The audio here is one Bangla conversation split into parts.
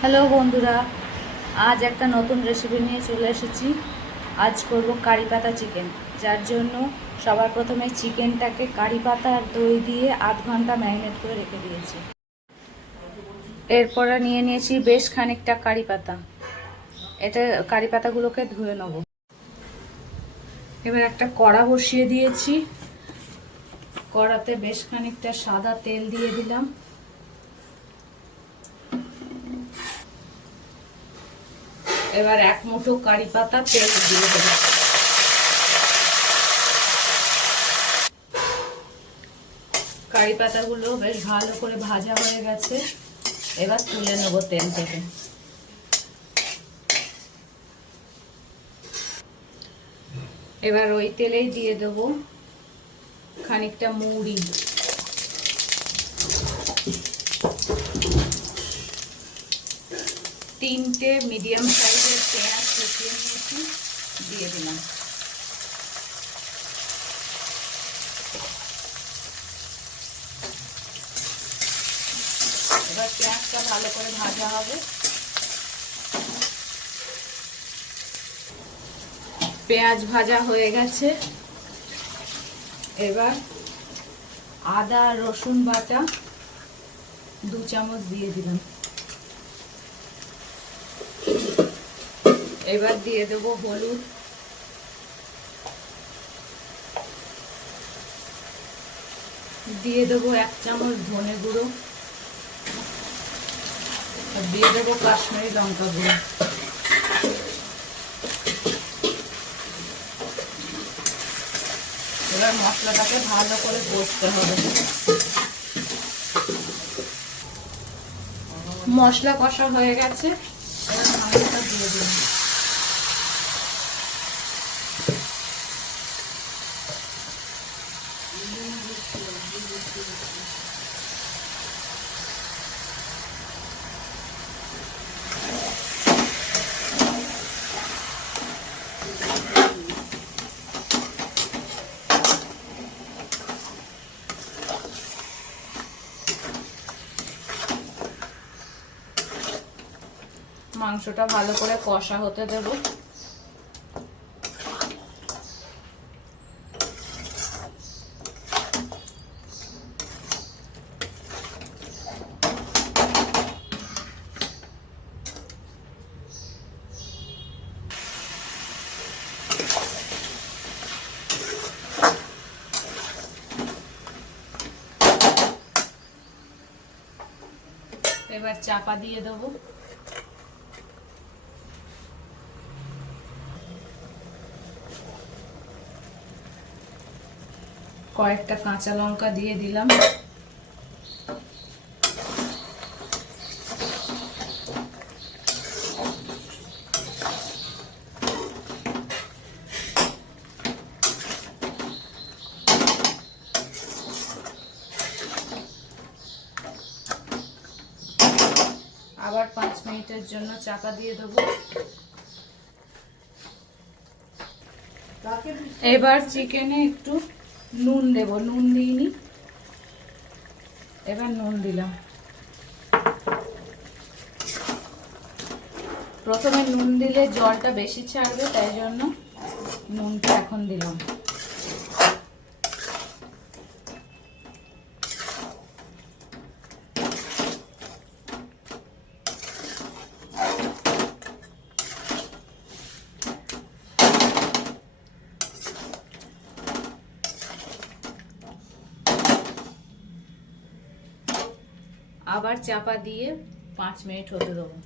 হ্যালো বন্ধুরা, আজ একটা নতুন রেসিপি নিয়ে চলে এসেছি। আজ করব কারি পাতা চিকেন, যার জন্য সবার প্রথমে চিকেনটাকে কারি পাতা আর দই দিয়ে আধ ঘন্টা ম্যারিনেট করে রেখে দিয়েছি। এরপরে নিয়ে নিয়েছি বেশ খানিকটা কারি পাতা। এটা কারি পাতাগুলোকে ধুয়ে নেব। এবার একটা কড়া বসিয়ে দিয়েছি। কড়াতে বেশ খানিকটা সাদা তেল দিয়ে দিলাম। এবার এক মুঠো কারি পাতা তেল দিয়ে দেব। কারি পাতাগুলো বেশ ভালো করে ভাজা হয়ে গেছে। এবার তুলে নেব তেল থেকে। এবার ওই তেলেই দিয়ে দেব খানিকটা মৌরি, তিনটে মিডিয়াম সাইজের পেঁয়াজ কুচিয়ে নিয়েছি, দিয়ে দিলাম। এবার পেঁয়াজটা ভালো করে ভাজা হবে। পেঁয়াজ ভাজা হয়ে গেছে। এবার আদা রসুন বাটা 2 চামচ দিয়ে দিলাম। এবার দিয়ে দেবো হলুদ, দিয়ে দেবো 1 চামচ ধনে গুঁড়ো, আর দিয়ে দেবো কাশ্মীরি লঙ্কা গুঁড়ো। এবার মশলাটাকে ভালো করে কষতে হবে। মশলা কষা হয়ে গেছে। এবার মাংসটা দিয়ে দিন। মাংসটা ভালো করে কষা হতে দেব। এবার চাপা দিয়ে দেবো। কয়েকটা কাঁচা লঙ্কা দিয়ে দিলাম। আবার 5 মিনিটের জন্য চাপা দিয়ে দেবো। এবার চিকেনে একটু নুন দেব, নুন দিইনি, এবার নুন দিলাম। প্রথমে নুন দিলে জলটা বেশি ছাড়বে, তাই জন্য নুনটা এখন দিলাম। আবার চাপা দিয়ে 5 মিনিট হতে দেবো।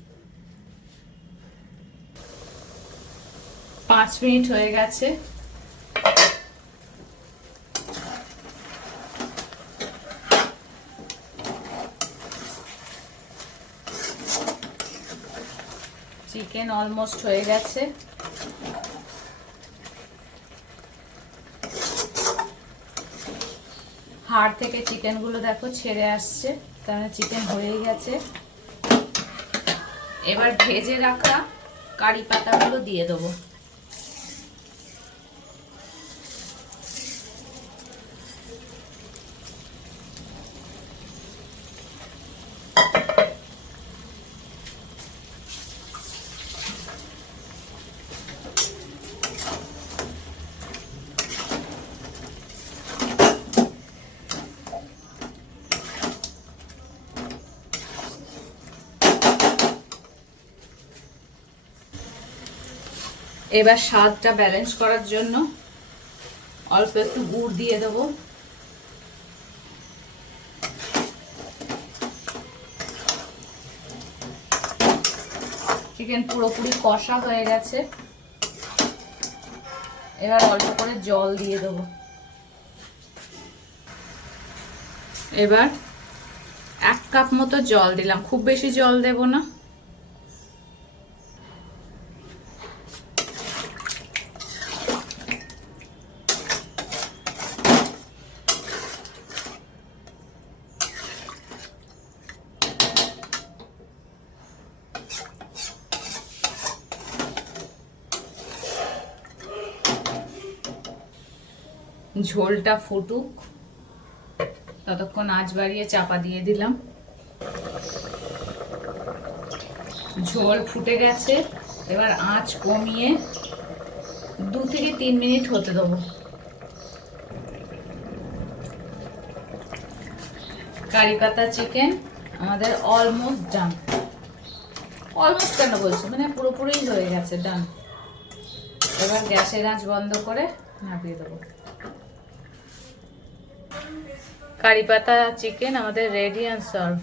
5 মিনিট হয়ে গেছে। চিকেন অলমোস্ট হয়ে গেছে। হাড় থেকে চিকেনগুলো দেখো ছেড়ে আসছে, কারণ চিকেন হয়েই গেছে। এবার ভেজে রাখা কারি পাতাগুলো দিয়ে দেবো। এবার স্বাদটা ব্যালেন্স করার জন্য অল্প একটু গুড় দিয়ে দেবো। চিকেন পুরোপুরি কষা হয়ে গেছে, এবার অল্প করে জল দিয়ে দেবো। এবার 1 কাপ মতো জল দিলাম, খুব বেশি জল দেব না। ঝোলটা ফুটুক, ততক্ষণ আঁচ বাড়িয়ে চাপা দিয়ে দিলাম। ঝোল ফুটে গেছে, এবার আঁচ কমিয়ে 2 থেকে 3 মিনিট হতে দেবো। কারি পাতা চিকেন আমাদের অলমোস্ট ডান। অলমোস্ট কেন বলছি, মানে পুরোপুরি হয়ে গেছে, ডান। এবার গ্যাসের আঁচ বন্ধ করে নামিয়ে দেবো। কারি পাতা চিকেন আমাদের রেডি অ্যান্ড সার্ভ।